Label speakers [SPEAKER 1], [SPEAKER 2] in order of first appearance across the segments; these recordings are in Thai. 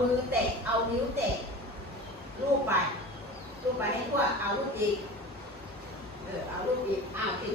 [SPEAKER 1] มือเตะ เอานิ้วเตะลูบไปลูบไปให้ทั่ว เอาลูกอีก เออ เอาลูกอีก อ้าวติด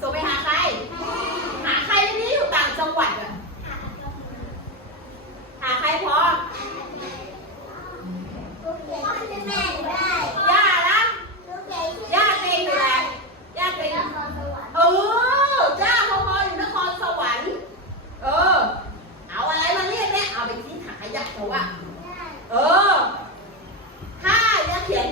[SPEAKER 1] ส่งไปหาใคร หาใครที่อยู่ต่างจังหวัดอะหาใครพอญาติละญาติเองอยู่ไหนญาติเองออญาติพอพอยู่นครสวรรค์ เออ เอาอะไรมาเรียกเนี่เอาไปที่หาญาติเอะเออ ถ้าจะเขียน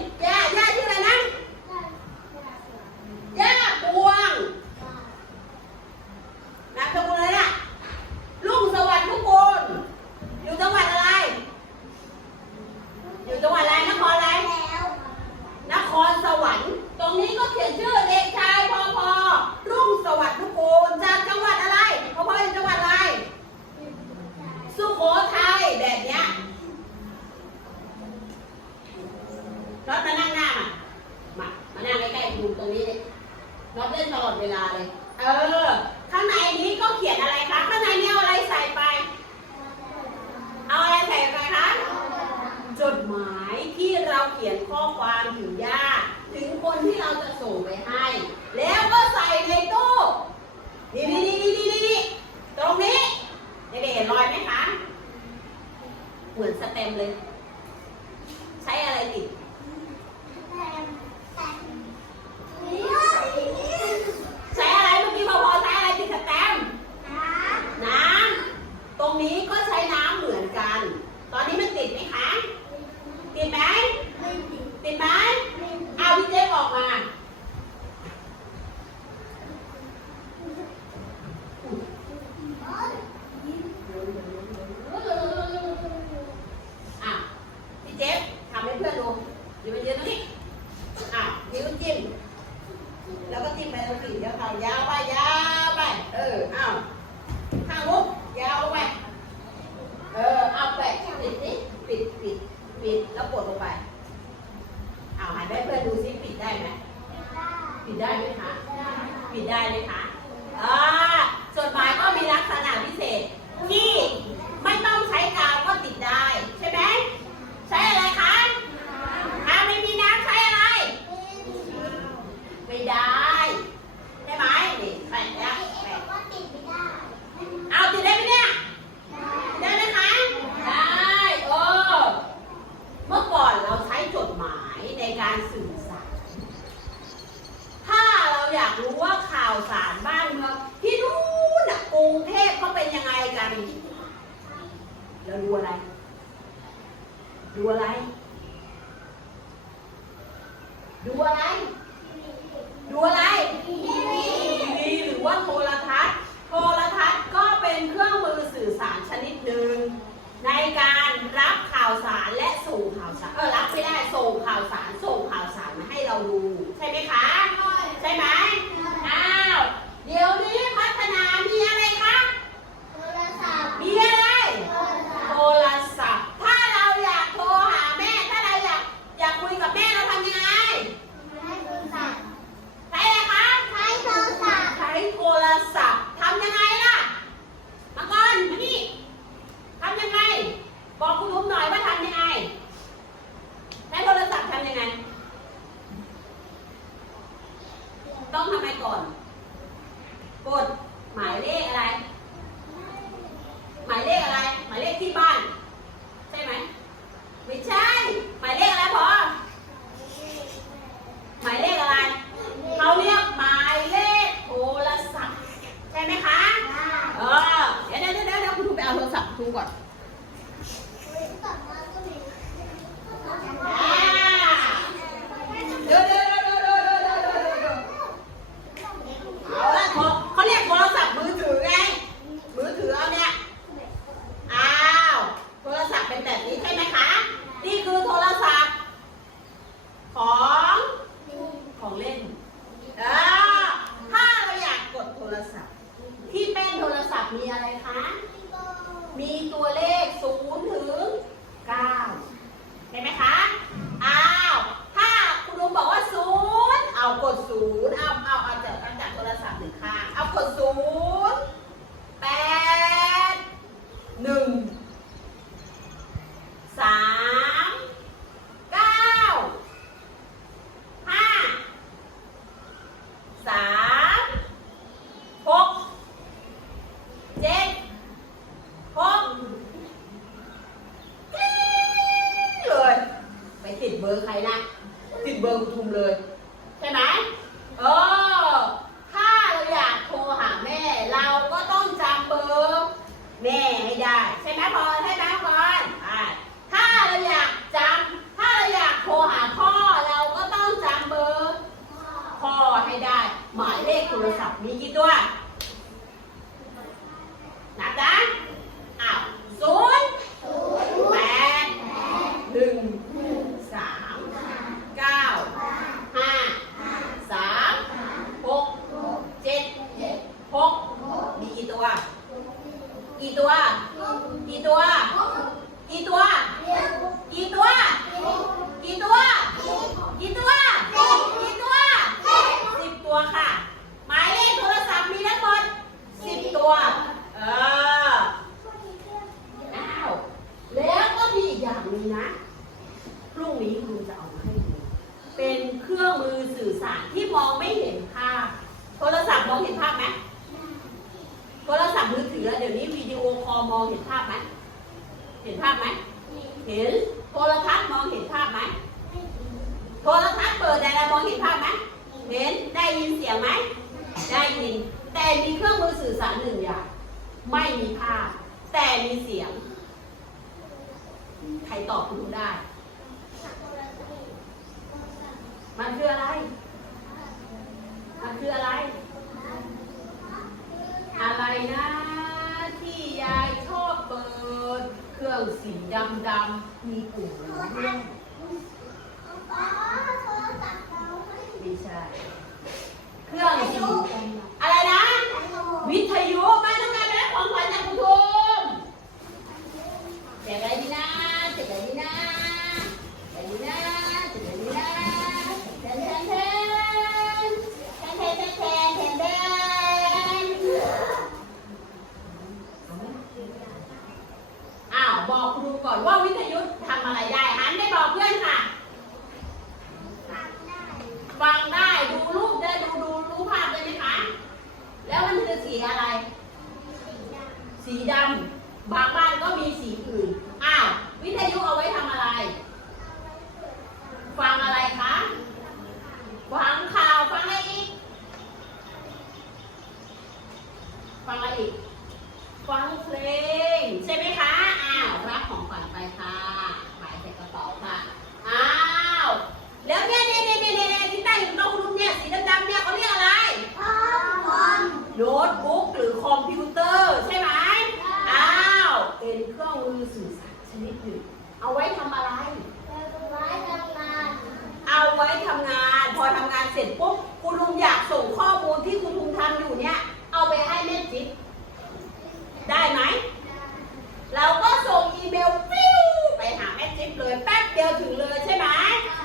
[SPEAKER 1] ที่เราเขียนข้อความถึงญาติถึงคนที่เราจะส่งไปให้ แล้วก็ใส่ในตู้นี่นี่นี่นี่นี่นี่ตรงนี้เด็กๆเห็นรอยไหมคะ เหมือนสเต็มเลย ใช้อะไรติด นิ้วจิ้มแล้วก็จิ้มไปตรงขีดเดียวเขายาวไปยาวไปเอออ้าวข้างมุกยาวไปเออเอาแปะปิดสิปิดปิดปิดแล้วกดลงไปอ้าวหันไปเพื่อนดูซิปิดได้ไหมปิดได้ไหมคะ ปิดได้เลยค่ะ เราดูอะไร ดูอะไร ดูอะไร ดูอะไรทีวีหรือว่าโทรทัศน์ โทรทัศน์ก็เป็นเครื่องมือสื่อสารชนิดหนึ่ง ในการรับข่าวสารและส่งข่าวสาร เออรับไม่ได้ ส่งข่าวสาร ส่งข่าวสารมาให้เราดู ใช่ไหมคะ ใช่ไหมอ้าว เดี๋ยวนี้ กี่ตัว กี่ตัว กี่ตัว กี่ตัว กี่ตัว กี่ตัวสิบตัวค่ะ หมายเลขโทรศัพท์มีทั้งหมดสิบตัว เอออ้าวแล้วก็มีอีกอย่างหนึงนะ พรุ่งนี้ครูจะเอาให้ดู เป็นเครื่องมือสื่อสารที่มองไม่เห็นภาพ โทรศัพท์มองเห็นภาพ วงคอมองเห็นภาพไหมเห็นภาพไหมเห็นโทรทัศน์มองเห็นภาพไหมโทรทัศน์เปิดแต่เรามองเห็นภาพไหมเห็นได้ยินเสียงไหมได้ยิน แต่มีเครื่องมือสื่อสารหนึ่งอย่างไม่มีภาพ แต่มีเสียง ใครตอบรู้ได้ มันคืออะไร มันคืออะไร อะไรนะ เครื่องสีดำดำมีปุ่ม ฟังอะไรอีก ฟังเพลง ใช่ไหมคะ อ้าว รับของขวัญไปค่ะหมายใส่กระเป๋าค่ะ อ้าว แล้วเนี่ยเนี่ยเนี่ยเนี่ยเนี่ยที่ตั้งอยู่ตรงนู้นเนี่ยสีดำๆเนี่ยเขาเรียกอะไรคอมโน้ตบุ๊กหรือคอมพิวเตอร์ใช่ไหมอ้าว เป็นเครื่องมือสื่อสารชนิดหนึ่ง เอาไว้ทำอะไร เอาไว้ทำงาน เอาไว้ทำงาน พอทำงานเสร็จปุ๊บคุณลุงอยากส่งข้อ ได้ไหม เราก็ส่งอีเมลฟิวไปหาแม่จิ๊บเลยแป๊บเดียวถึงเลยใช่ไหม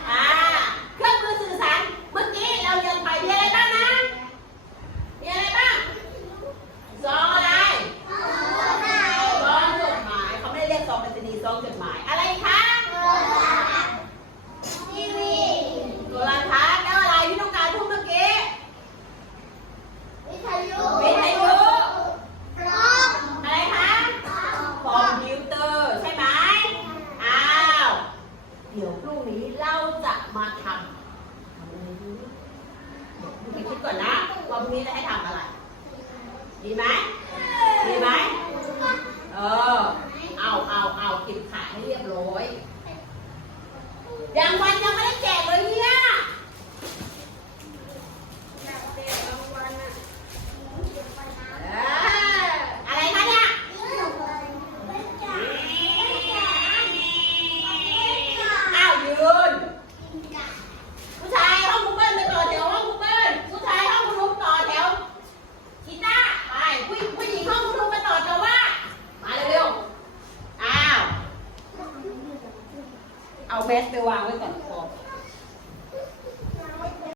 [SPEAKER 1] อ่า เครื่องมือสื่อสาร เมื่อกี้เราเรียนไปมีอะไรบ้างนะ มีอะไรบ้างซองอะไร ซองจดหมาย เขาไม่ได้เรียกซองไปรษณีย์ซองจดหมาย อะไรอีกคะโทรทัศน์แล้วอะไรที่ต้องการพูดเมื่อกี้วิทยุอะไรคะ คอมพิวเตอร์ใช่ไหมอ้าว เดี๋ยวพรุ่งนี้เราจะมาทำทำอะไรดีเดี๋ยวคุณไปคิดก่อนนะว่า พรุ่งนี้จะให้ทำอะไร ดีไหม